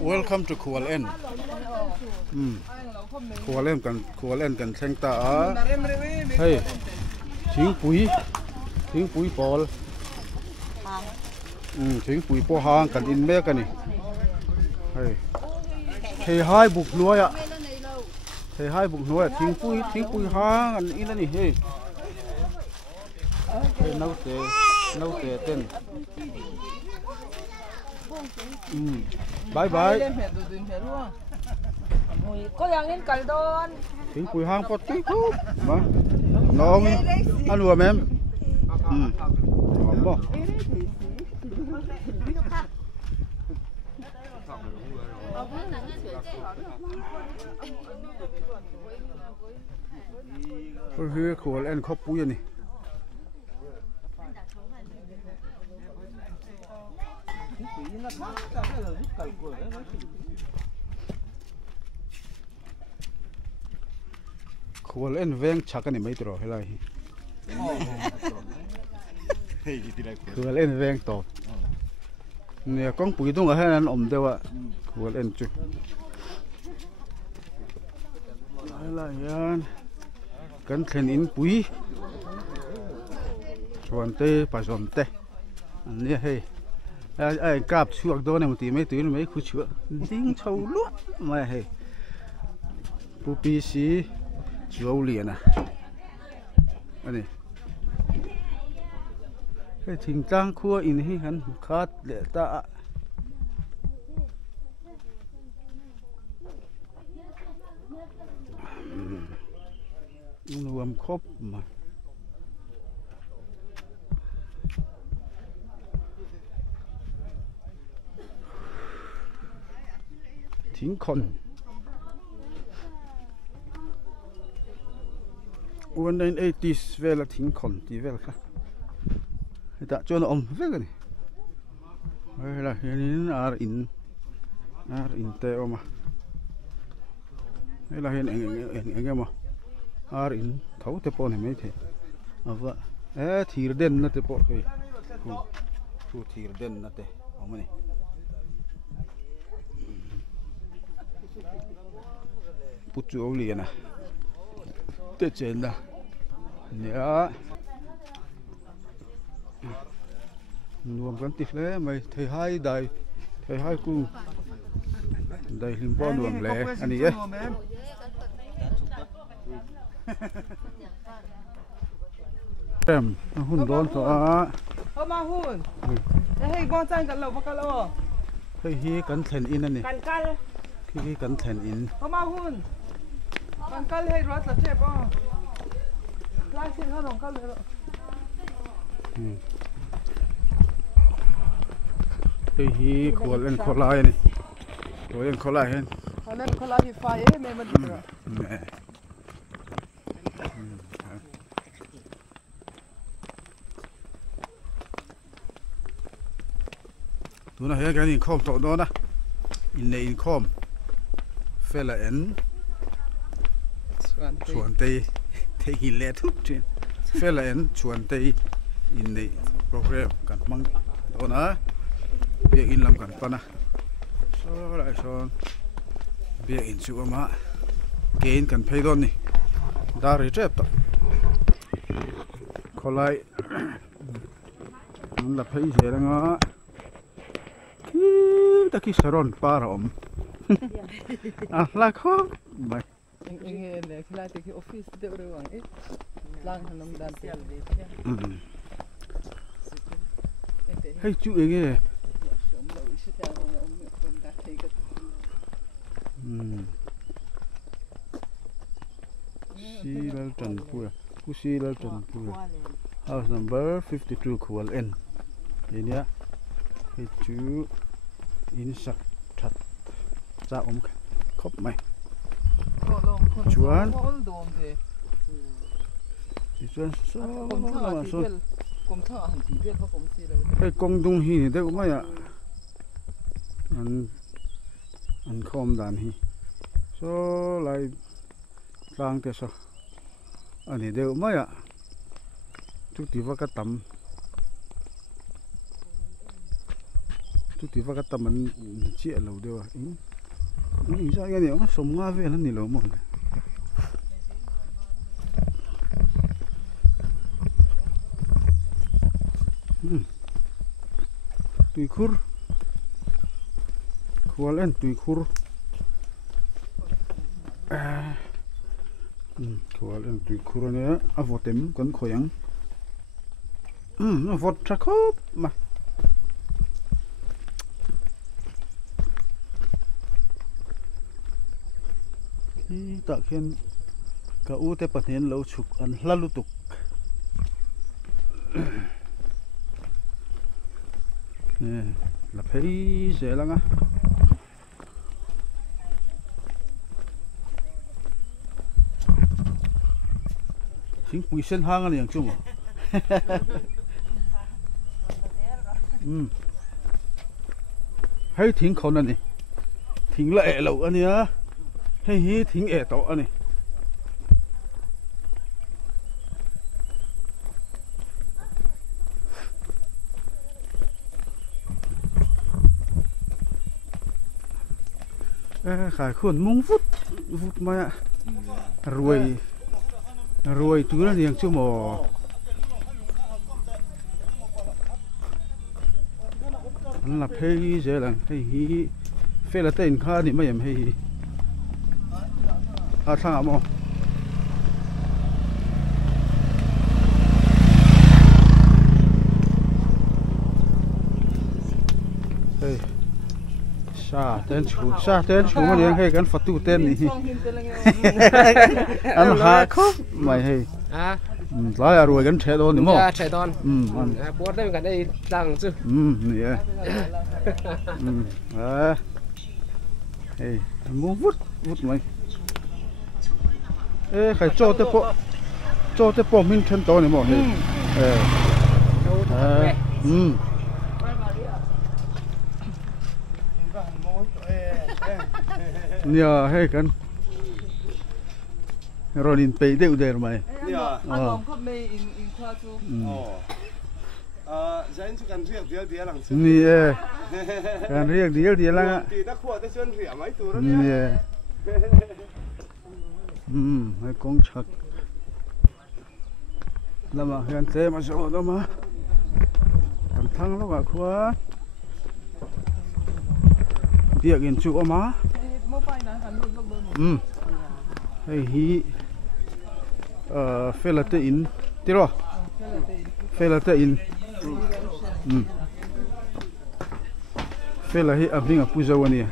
Welcome to Kuala En. Kuala En kan theng ta hey thing pui pol thing pui po hang kan in me kan ni hey hai buk nuai à hey hai buk nuai thing pui hang an in ani hey nâu tê tên bye bye có yang in Caldon tiếng cùi hang pot tí khúc mà ngon ăn vừa em ngon không thôi hứa khổ lên khóc búi này khổ lên veng chắc cái này mấy trò hay là khổ lên veng to nè con bụi tung ở hai anh ôm đâu ạ khổ lên chú hay là yan cần khen in bụi chuẩn tê bà chuẩn tê anh nè hey ai cạp chuột đó này một tí mấy túi mấy khu chữa dính sâu luôn mà hey bù bì xí chuột liền à anh này cái thình trang khua in hi hắn khát để ta nuông khốp mà thính con one nine 80s về là thính con thì về là khác đã cho nó ôm về cái này đây là hiện ar in teo mà đây là hiện anh mà ar in thấu te po này mấy thế vợ thìr đen nó te po cái thu thìr đen nó te ông này bút chú liền à tết trên đó nhớ nuông con tít lẽ mày thầy hai cung đầy hình bao nuông lẽ anh ấy em hun đón cho mà hun hey con trai cần lẩu bạc lẩu hey hi cần thèn in anh này khi cần thèn in mà hun cần cal hay rót là chép lại xin nó đồng cal rồi hi khổ lên khổ lại này khổ lên khổ lại hen khổ lên khổ lại thì phải ấy mày mình rồi tụi nó hay cái này khom tổ đó nè in này in khom phải là en chuẩn tây thì in lệ thúc chuyện phải là en chuẩn tây in này program cần mang đó nè việc in làm cần pa nè so lại so việc in chịu mà gain cần pay don nè đã rồi chết rồi còn lại là pay gì đó ngó ta khi saron para om là không mày anh này khi lại thì office đều rồi anh ấy lang hàng năm đàn tiền hay chú ấy nghe Silal Trần Silal Trần house number 52 Kuala En ini ya hay chú in sắc thật ra khóc mày chuan chuan số cái công dung hi này đấy cũng mấy ạ ăn khom đàn hi số lại lang thế sao anh này đều mấy ạ chút tí vào cái tấm tu ti va ka ta man chi lo de wa in sa ga ni ma som nga ve lan ni lo mo tui khur khual en tui khur khual en tui khur ne a votem kon khoyang a vot tra khop ma hi ta khen ka u te pathen lo chuk an hlalutuk nè là thấy dễ lắm á chính quỳ sen hang anh em chung à hay thính khẩu này thính lệ lẩu anh nhá hay hí thính ẻ tỏ anh này khải khuẩn mông vút mà rồi túi là liền chưa mò anh là hay dễ là hay phê là tên khai thì mấy em hay sang à mò đây sa tên chú mà liền hay cái phật tu tên này anh hạ khóc mày hay lái à rồi cái chạy đòn đúng không? Chạy đòn. Bố đây cái đây đằng chứ. Nè. Hey, muốn vút mày. Ê, phải cho tới bộ mình thân to này mọi người. Nhờ hay cần rồi nhìn thấy đều đều mày anh không có mê in khoa chú dành cho cần riêng đĩa lằng nè cần riêng đĩa lằng thì ta khua tới xuân rỉa mấy tủ đó nè hay con chặt làm mà hiện thế mà sao đó mà cầm thăng nó cả khua việc hiện chủ mà hay hi phê là tê in tí rồi phê là tê in phê là hi ẩm hình ở puja wani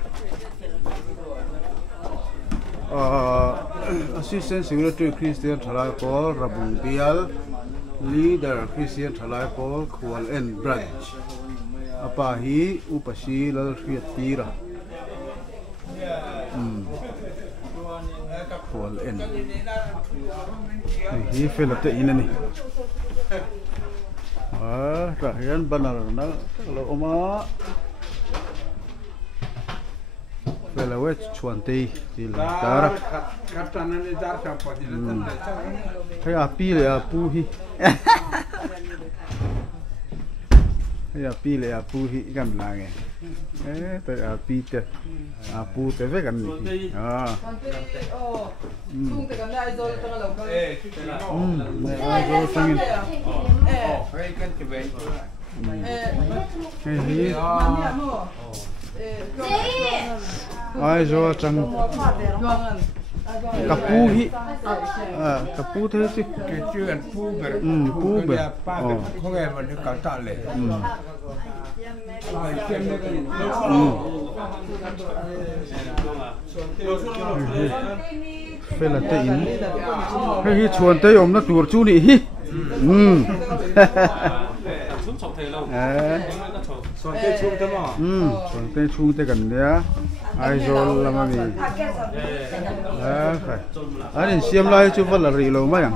assistant secretary Christian Thalai Paul Rabung Bial leader Christian Thalai Paul Khual and branch apa hi upasi lal riat tira Khual and hi phê là tê in này ra hian banner na lo oma phê là wet chuan tê thì là tara hay api le apu hi hay api le apu hi kan la nge tới api te apu te ve kan ni chung te kan ai rồi tang lo ka ai rồi sang hay cần cái vậy cái hi ai rồi chăng kapu hi kapu thế chứ cái chuyện phu bể phu bể không nghe mà nó cẩn thậnเลยphải là tây in hay chuồn tây ôm nó chuột chú nị hi xuân tây chuông thế mà xuân tây chuông tây gần đấy ai rồi làm gì phải anh xem lại chú vẫn là rì lâu mấy à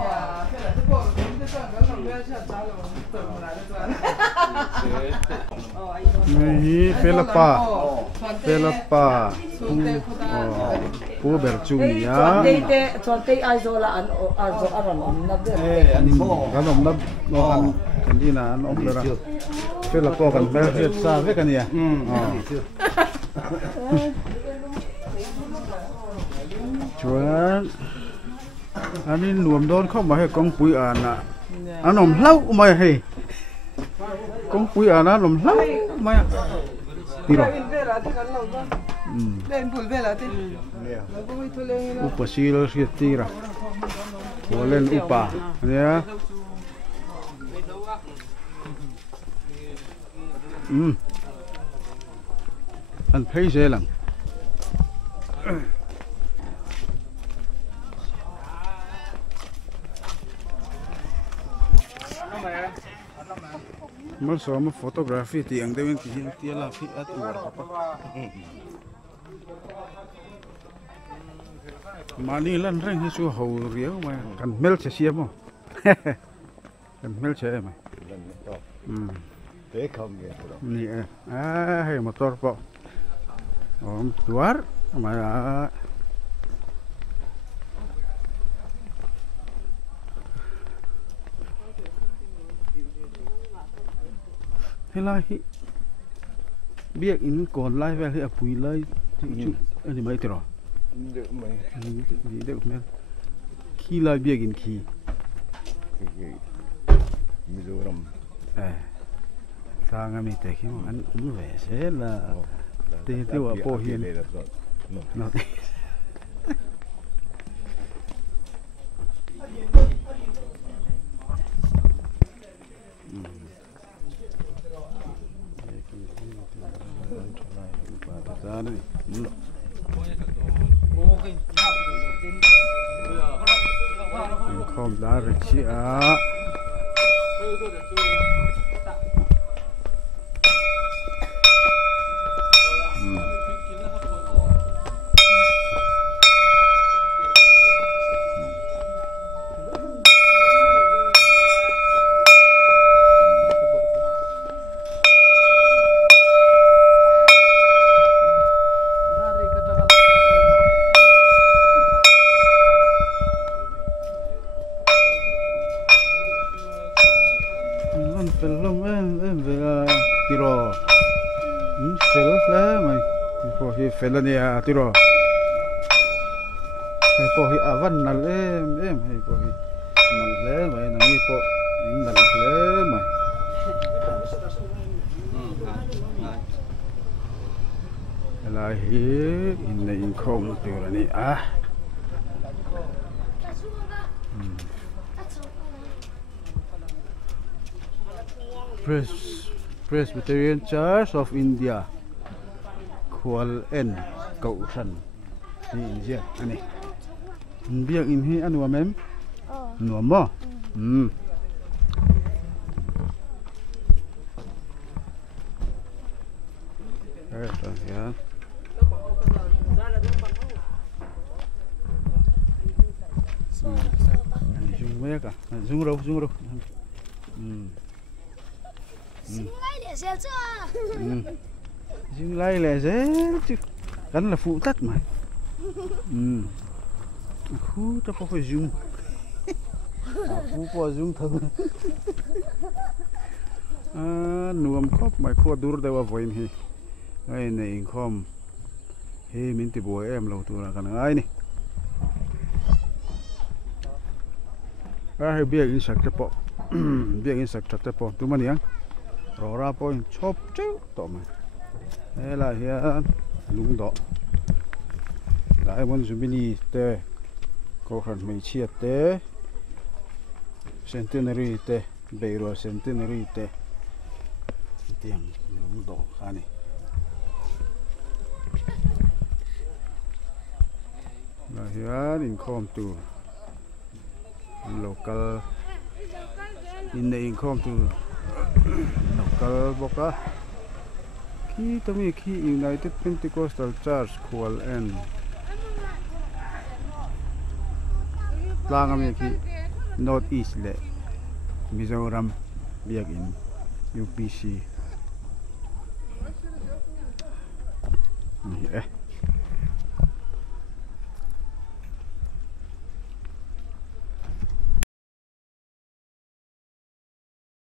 này Philippa bố bèo chung nhá chọn tây ai rồi là ăn ăn nắp đấy ăn nắp nó ăn cái gì là ăn ốp rồi phê là po cần bé hết xa với cái này chuẩn anh đi nuông đón không mà hay con bụi à nè anh nằm lâu mà hay con bụi à nó nằm lâu mà đi rồi upa silo si tira lên upa ya anh thấy dễ lắm mới số một photography thì anh đây thì hiện tiền là phi at mà đi lần răng hay số hậu riêng mà cần mail sẽ xem không cần mail sẽ mà thế không nè hay mà to bao luar mà thế là biết in còn lại về thì bùi lại chút anh đi mấy rồi được mấy gì được men khi lại biết in khi Mizoram sang ngày tết khi mà anh cũng về sẽ là tiền tiêu ở bộ hiền nó ra đây không đá được chị à film em về tiro film là mày có hi film này tiro hay có hi avan nal em hay có hi nal le mày nang hi có nal le mày là hi in này in không tiro này Presbyterian Church of India Kual En Cậu Sân đi gì anh này biết in hi anh nuông em nuông mò đây rồi dùng mấy cả dùng đâu dừng lại là dễ chứ gắn là phụ tắt mà khu cho có phải dùng phụ có dùng thân nuông khóc mày khua dur đây vào vườn hi ai này không hi mình thì bố em lâu tuổi là cái ai này ai biết in sạch cho bộ biết in sạch cho bộ tụi mình nhá rồi ra point chop chứ tụi mình đây là hiện lúng đỏ đại môn Jubilee te có khẩn mấy chiết te centenary te Beiro centenary te tiếng lúng đỏ khá này là hiện income to local in the income to local boka khi tami khi United Pentecostal Church Kual En langami khi North East le Mizoram biak in UPC ni